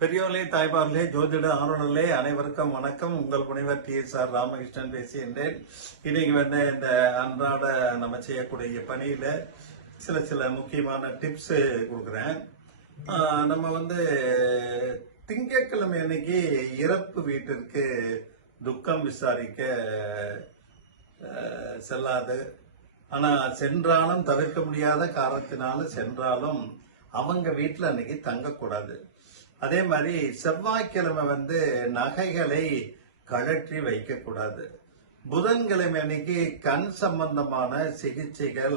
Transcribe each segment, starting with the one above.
பெரியோர்களே, தாய்மார்களே, ஜோதிட ஆர்வலர்களே, அனைவருக்கும் வணக்கம். உங்கள் முனைவர் TSR ராமகிருஷ்ணன் பேசுகின்றேன். இன்னைக்கு இந்த அன்றாட நம்ம செய்யக்கூடிய பணியில சில முக்கியமான டிப்ஸ் கொடுக்குறேன். நம்ம திங்கட்கிழமை அன்னைக்கு இறப்பு வீட்டிற்கு துக்கம் விசாரிக்க செல்லாது. ஆனா சென்றாலும் தவிர்க்க முடியாத காரணத்தினால சென்றாலும் அவங்க வீட்டுல அன்னைக்கு தங்கக்கூடாது. அதே மாதிரி செவ்வாய்க்கிழமை நகைகளை கழற்றி வைக்க கூடாது. புதன்கிழமை அன்னைக்கு கண் சம்பந்தமான சிகிச்சைகள்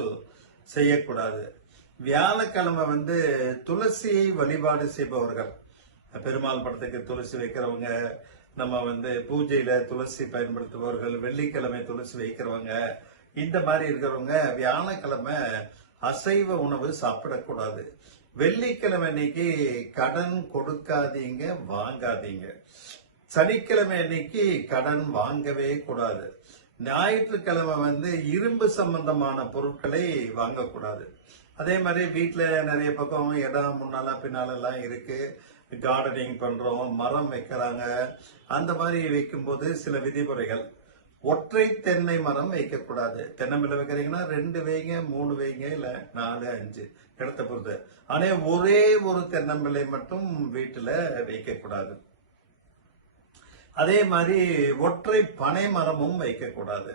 செய்யக்கூடாது. வியாழக்கிழமை துளசியை வழிபாடு செய்பவர்கள், பெருமாள் படத்துக்கு துளசி வைக்கிறவங்க, நம்ம பூஜையில துளசி பயன்படுத்துபவர்கள், வெள்ளிக்கிழமை துளசி வைக்கிறவங்க, இந்த மாதிரி இருக்கிறவங்க வியாழக்கிழமை அசைவ உணவு சாப்பிடக்கூடாது. வெள்ளிக்கிழமை அன்னைக்கு கடன் கொடுக்காதீங்க, வாங்காதீங்க. சனிக்கிழமை அன்னைக்கு கடன் வாங்கவே கூடாது. ஞாயிற்றுக்கிழமை இரும்பு சம்பந்தமான பொருட்களை வாங்கக்கூடாது. அதே மாதிரி வீட்டுல நிறைய பக்கம் இடம் முன்னால பின்னாலெல்லாம் இருக்கு, கார்டனிங் பண்றோம், மரம் வைக்கிறாங்க. அந்த மாதிரி வைக்கும்போது சில விதிமுறைகள். ஒற்றை தென்னை மரம் வைக்கக்கூடாது. தென்னம்பிள்ளை வைக்கிறீங்கன்னா 2 வைங்க, 3 வைங்க, இல்ல 4, 5 இடத்தை பொறுத்து. ஆனா ஒரே ஒரு தென்னம்பிள்ளை மட்டும் வீட்டுல வைக்கக்கூடாது. அதே மாதிரி ஒற்றை பனை மரமும் வைக்கக்கூடாது.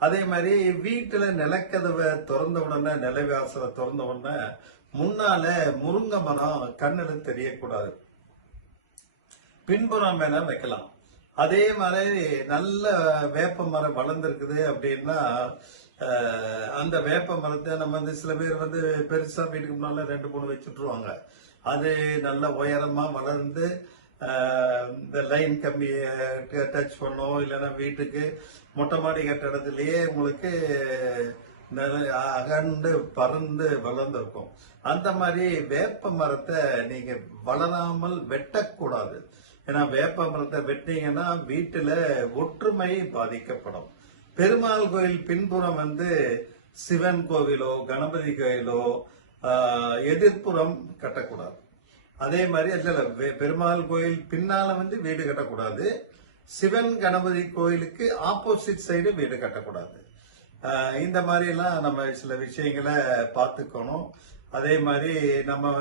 அதே மாதிரி வீட்டுல நிலக்கதவை திறந்த உடனே, நிலவாசலை திறந்த உடனே முன்னால முருங்கை மரம் கண்ணுல தெரியக்கூடாது. பின்புறம் வேணா வைக்கலாம். அதே மாதிரி நல்ல வேப்ப மரம் வளர்ந்துருக்குது அப்படின்னா அந்த வேப்ப மரத்தை நம்ம சில பேர் பெருசா வீட்டுக்கு முன்னால 2-3 வச்சுட்டுருவாங்க. அது நல்ல உயரமா வளர்ந்து இந்த லைன் கம்பியை டச் பண்ணோம், இல்லைன்னா வீட்டுக்கு மொட்டை மாடி கட்டடத்திலேயே உங்களுக்கு அகண்டு பறந்து வளர்ந்துருக்கும். அந்த மாதிரி வேப்ப மரத்தை நீங்க வளராமல் வெட்டக்கூடாது. ஏன்னா வேப்ப மரத்தை வெட்டினீங்கன்னா வீட்டுல ஒற்றுமை பாதிக்கப்படும். பெருமாள் கோயில் பின்புறம் சிவன் கோவிலோ கணபதி கோயிலோ எதிர்ப்புறம் கட்டக்கூடாது. அதே மாதிரி பெருமாள் கோயில் பின்னால வீடு கட்டக்கூடாது. சிவன் கணபதி கோயிலுக்கு ஆப்போசிட் சைடு வீடு கட்டக்கூடாது. இந்த மாதிரி எல்லாம் நம்ம சில விஷயங்களை பார்த்துக்கணும். அதே மாதிரி நம்ம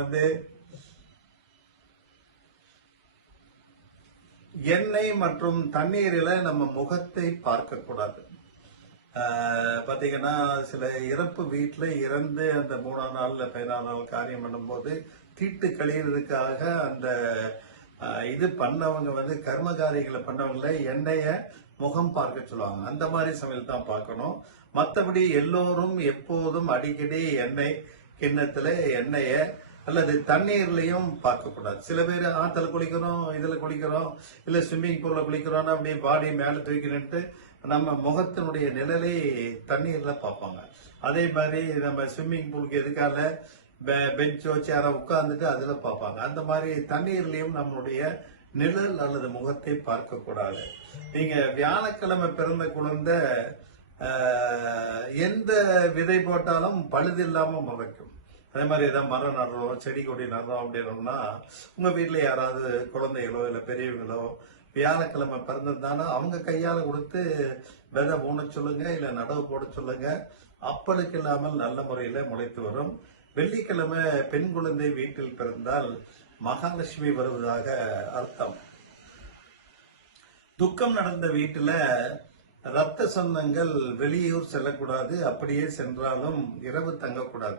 எண்ணெய் மற்றும் தண்ணீரில நம்ம முகத்தை பார்க்க கூடாது. பாத்தீங்கன்னா சில இறப்பு வீட்டுல இறந்து அந்த 3ஆம் நாள்ல 14ஆம் நாள் காரியம் பண்ணும்போது தீட்டு கழியறதுக்காக அந்த இது பண்ணவங்க கர்ம காரியங்களை பண்ணவங்கள எண்ணெய முகம் பார்க்க சொல்லுவாங்க. அந்த மாதிரி சமையல் தான் பார்க்கணும். மற்றபடி எல்லோரும் எப்போதும் அடிக்கடி எண்ணெய் கிண்ணத்துல எண்ணெய அல்லது தண்ணீர்லயும் பார்க்க கூடாது. சில பேர் ஆத்துல குளிக்கிறோம், இதுல குளிக்கிறோம், இல்ல ஸ்விம்மிங் பூல்ல குளிக்கிறோம், அப்படியே பாடி மேல தூக்கிட்டு நம்ம முகத்தினுடைய நிழலை தண்ணீர்ல பார்ப்பாங்க. அதே மாதிரி நம்ம ஸ்விம்மிங் பூலுக்கு எதுக்கால பெஞ்சோ சேர உட்கார்ந்துட்டு அதுல பார்ப்பாங்க. அந்த மாதிரி தண்ணீர்லயும் நம்மளுடைய நிழல் அல்லது முகத்தை பார்க்க கூடாது. நீங்க வியாழக்கிழமை பிறந்த குழந்தை எந்த விதை போட்டாலும் பழுதில்லாம முளைக்கும். அதே மாதிரி ஏதாவது மரம் நடுறோம், செடி கொடி நடுறோம் அப்படின்னா உங்க வீட்டுல யாராவது குழந்தைகளோ இல்ல பெரியவங்களோ வியாழக்கிழமை பிறந்திருந்தாலும் அவங்க கையால கொடுத்து விதை ஊன சொல்லுங்க, இல்ல நடவு போட சொல்லுங்க. அப்பளுக்கு இல்லாமல் நல்ல முறையில முளைத்து வரும். வெள்ளிக்கிழமை பெண் குழந்தை வீட்டில் பிறந்தால் மகாலட்சுமி வருவதாக அர்த்தம். துக்கம் நடந்த வீட்டுல ரத்த சொந்தங்கள் வெளியூர் செல்லக்கூடாது. அப்படியே சென்றாலும் இரவு தங்கக்கூடாது.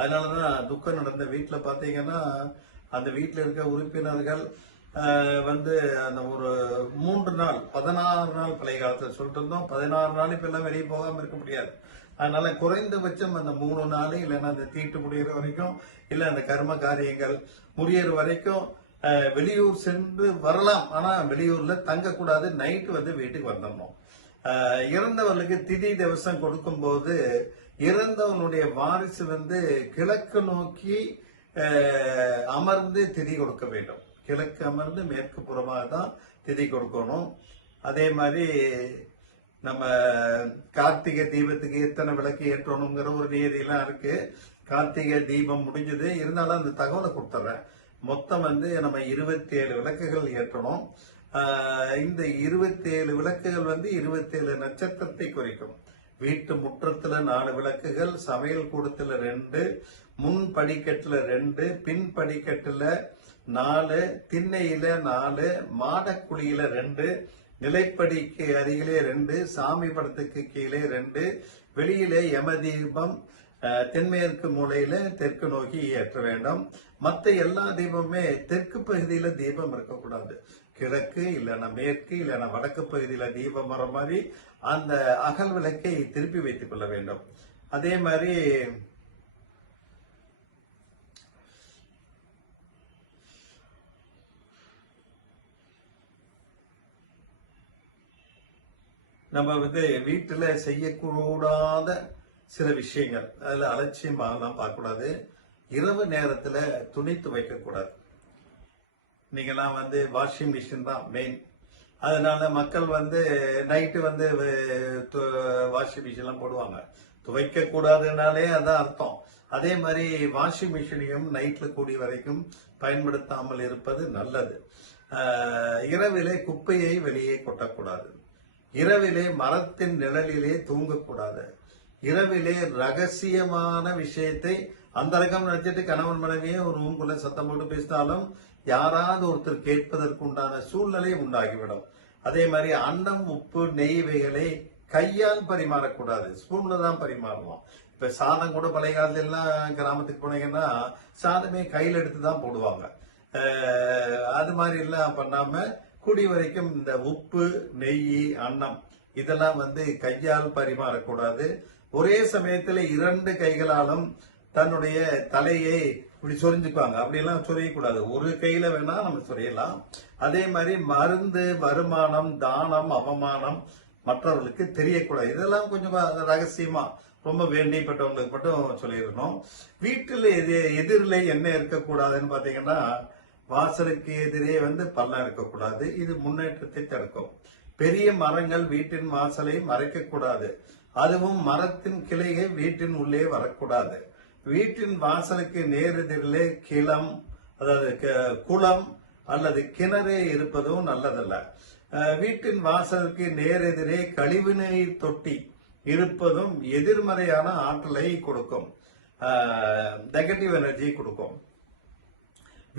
அதனாலதான் துக்கம் நடந்த வீட்டுல பாத்தீங்கன்னா அந்த வீட்டுல இருக்க உறுப்பினர்கள் அந்த ஒரு 3 நாள் 16 நாள் பழைய காலத்துல சொல்லிட்டு இருந்தோம். 16 நாள் இப்ப எல்லாம் வெளியே போகாம இருக்க முடியாது. அதனால குறைந்தபட்சம் அந்த 3 நாள், இல்லைன்னா அந்த தீட்டு முடிகிற வரைக்கும், இல்ல அந்த கர்ம காரியங்கள் முடியற வரைக்கும் வெளியூர் சென்று வரலாம். ஆனா வெளியூர்ல தங்கக்கூடாது. நைட்டு வீட்டுக்கு வந்துடணும். இறந்தவர்களுக்கு திதி திவசம் கொடுக்கும் போது இறந்தவனுடைய வாரிசு கிழக்கு நோக்கி அமர்ந்து திதி கொடுக்க வேண்டும். கிழக்கு அமர்ந்து மேற்கு புறமாக தான் திதி கொடுக்கணும். அதே மாதிரி நம்ம கார்த்திகை தீபத்துக்கு எத்தனை விளக்கு ஏற்றணுங்கிற ஒரு நியதியெல்லாம் இருக்கு. கார்த்திகை தீபம் முடிஞ்சது, இருந்தாலும் அந்த தகவலை கொடுத்துட்றேன். மொத்தம் வந்து நம்ம 27 விளக்குகள் ஏற்றணும். இந்த 27 விளக்குகள் வந்து 27 நட்சத்திரத்தை குறிக்கும். வீட்டு முற்றத்துல 4 விளக்குகள், சமையல் கூடத்துல 2, முன் படிக்கட்டுல 2, பின் படிக்கட்டுல 4, திண்ணையில 4, மாடக்குழியில 2, நிலைப்படிக்கு அருகிலே 2, சாமி படத்துக்கு கீழே 2, வெளியிலே யமதீபம் தென்மேற்கு மூலையில தெற்கு நோக்கி ஏற்ற வேண்டும். மற்ற எல்லா தீபமுமே தெற்கு பகுதியில தீபம் இருக்கக்கூடாது. கிழக்கு இல்லைன்னா மேற்கு இல்லைன்னா வடக்கு பகுதியில தீபம் வர மாதிரி அந்த அகல் விளக்கை திருப்பி வைத்துக் கொள்ள வேண்டும். அதே மாதிரி நம்ம வந்து வீட்டுல செய்யக்கூடாத சில விஷயங்கள், அதுல அலட்சியமாகலாம் பார்க்கக்கூடாது. இரவு நேரத்துல துணி துவைக்க கூடாது. நீங்கெல்லாம் வந்து வாஷிங் மிஷின் தான் மெயின். அதனால மக்கள் வந்து நைட்டு வந்து வாஷிங் மிஷின் எல்லாம் போடுவாங்க. துவைக்க கூடாதுனாலே அதான் அர்த்தம். அதே மாதிரி வாஷிங் மிஷினையும் நைட்ல கூடிய வரைக்கும் பயன்படுத்தாமல் இருப்பது நல்லது. இரவிலே குப்பையை வெளியே கொட்டக்கூடாது. இரவிலே மரத்தின் நிழலிலே தூங்கக்கூடாது. இரவிலே ரகசியமான விஷயத்தை அந்த ரகம் நினைச்சிட்டு கணவன் மனைவியே ஒரு ரூம்குள்ள சத்தம் போட்டு பேசினாலும் யாராவது ஒருத்தர் கேட்பதற்கு உண்டான சூழ்நிலை உண்டாகிவிடும். அதே மாதிரி அன்னம், உப்பு, நெய் இவைகளை கையால் பரிமாறக்கூடாது. ஸ்பூன்ல தான் பரிமாறணும். இப்ப சாதம் கூட பழைய காலத்துல எல்லாம் கிராமத்துக்கு போனீங்கன்னா சாதமே கையில் எடுத்து தான் போடுவாங்க. அது மாதிரி எல்லாம் பண்ணாம கூடிய வரைக்கும் இந்த உப்பு, நெய், அன்னம் இதெல்லாம் வந்து கையால் பரிமாறக்கூடாது. ஒரே சமயத்துல 2 கைகளாலும் தன்னுடைய தலையை இப்படி சொரிஞ்சுக்குவாங்க. அப்படியெல்லாம் சொரியக்கூடாது. ஒரு கையில வேணா நம்ம சொரியலாம். அதே மாதிரி மருந்து, வருமானம், தானம், அவமானம் மற்றவர்களுக்கு தெரியக்கூடாது. இதெல்லாம் கொஞ்சம் ரகசியமா ரொம்ப வேண்டிப்பட்டவங்களுக்கு மட்டும் சொல்லிடணும். வீட்டில் எதிரில் என்ன இருக்கக்கூடாதுன்னு பாத்தீங்கன்னா, வாசலுக்கு எதிரே வந்து பள்ளம் இருக்கக்கூடாது. இது முன்னேற்றத்தை தடுக்கும். பெரிய மரங்கள் வீட்டின் வாசலை மறைக்கக்கூடாது. அதுவும் மரத்தின் கிளையை வீட்டின் உள்ளே வரக்கூடாது. வீட்டின் வாசலுக்கு நேரெதிரிலே கிளம், அதாவது குளம் அல்லது கிணறு இருப்பதும் நல்லதல்ல. வீட்டின் வாசலுக்கு நேரெதிரே கழிவுநீர் தொட்டி இருப்பதும் எதிர்மறையான ஆற்றலை கொடுக்கும், நெகட்டிவ் எனர்ஜி கொடுக்கும்.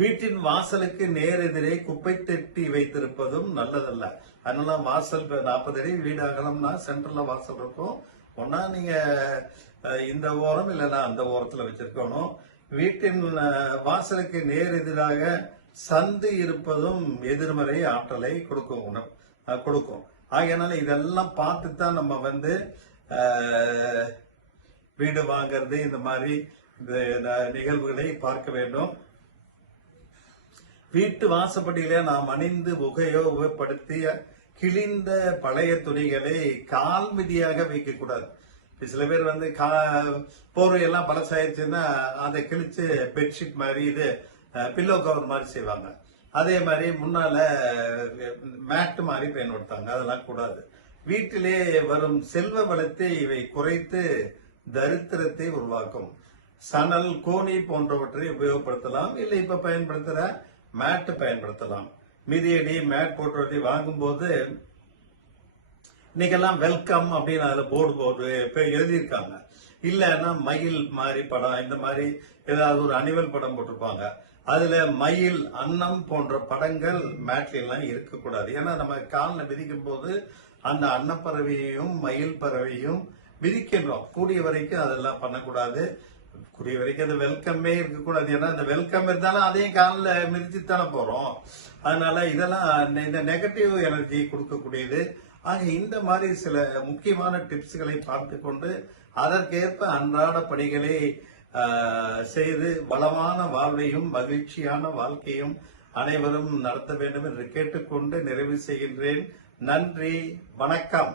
வீட்டின் வாசலுக்கு நேரெதிரே குப்பை தொட்டி வைத்திருப்பதும் நல்லதல்ல. அதனால வாசல் 40 அடி வீடு அகலம்னா சென்டர்ல வாசல் இருக்கும். ஒன்னா நீங்க இந்த ஓரம் இல்லைன்னா அந்த ஓரத்துல வச்சிருக்கணும். வீட்டின் வாசலுக்கு நேர் எதிராக சந்து இருப்பதும் எதிர்மறை ஆற்றலை கொடுக்கும். ஆகையனால இதெல்லாம் பார்த்து தான் நம்ம வந்து வீடு வாங்கிறது, இந்த மாதிரி நிகழ்வுகளை பார்க்க வேண்டும். வீட்டு வாசப்படியில நாம் அணிந்து உபயோகப்படுத்திய கிழிந்த பழைய துணிகளை கால் மிதியாக வைக்கக்கூடாது. சில பேர் வந்து போர்வையெல்லாம் பழசாயிருச்சுன்னா அதை கிழிச்சு பெட்ஷீட் மாதிரி இது பில்லோ கவர் மாதிரி செய்வாங்க. அதே மாதிரி முன்னால மேட் மாதிரி பயன்படுத்தாங்க. அதெல்லாம் கூடாது. வீட்டிலே வரும் செல்வ வளத்தை இவை குறைத்து தரித்திரத்தை உருவாக்கும். சணல், கோணி போன்றவற்றை உபயோகப்படுத்தலாம். இல்லை இப்ப பயன்படுத்துற மேட் பயன்படுத்தலாம். மிதியடி, மேட் போன்றவற்றை வாங்கும்போது இன்னைக்கெல்லாம் வெல்கம் அப்படின்னு அதுல போர்டு எழுதியிருக்காங்க. இல்லைன்னா மயில் மாதிரி படம், இந்த மாதிரி ஏதாவது ஒரு அனிமல் படம் போட்டிருப்பாங்க. அதுல மயில், அன்னம் போன்ற படங்கள் மேட்ல எல்லாம் இருக்கக்கூடாது. ஏன்னா நம்ம காலில் மிதிக்கும் போது அந்த அன்னப்பறவையையும் மயில் பறவையும் மிதிக்கின்றோம். கூடிய வரைக்கும் அதெல்லாம் பண்ணக்கூடாது. கூடிய வரைக்கும் அது வெல்கமே இருக்கக்கூடாது. ஏன்னா இந்த வெல்கம் இருந்தாலும் அதையும் காலில் மிதிச்சுத்தானே போறோம். அதனால இதெல்லாம் இந்த நெகட்டிவ் எனர்ஜி கொடுக்கக்கூடியது. ஆக இந்த மாதிரி சில முக்கியமான டிப்ஸ்களை பார்த்து கொண்டு அதற்கேற்ப அன்றாட பணிகளை செய்து வளமான வாழ்வையும் மகிழ்ச்சியான வாழ்க்கையும் அனைவரும் நடத்த வேண்டும் என்று கேட்டுக்கொண்டு நிறைவு செய்கின்றேன். நன்றி, வணக்கம்.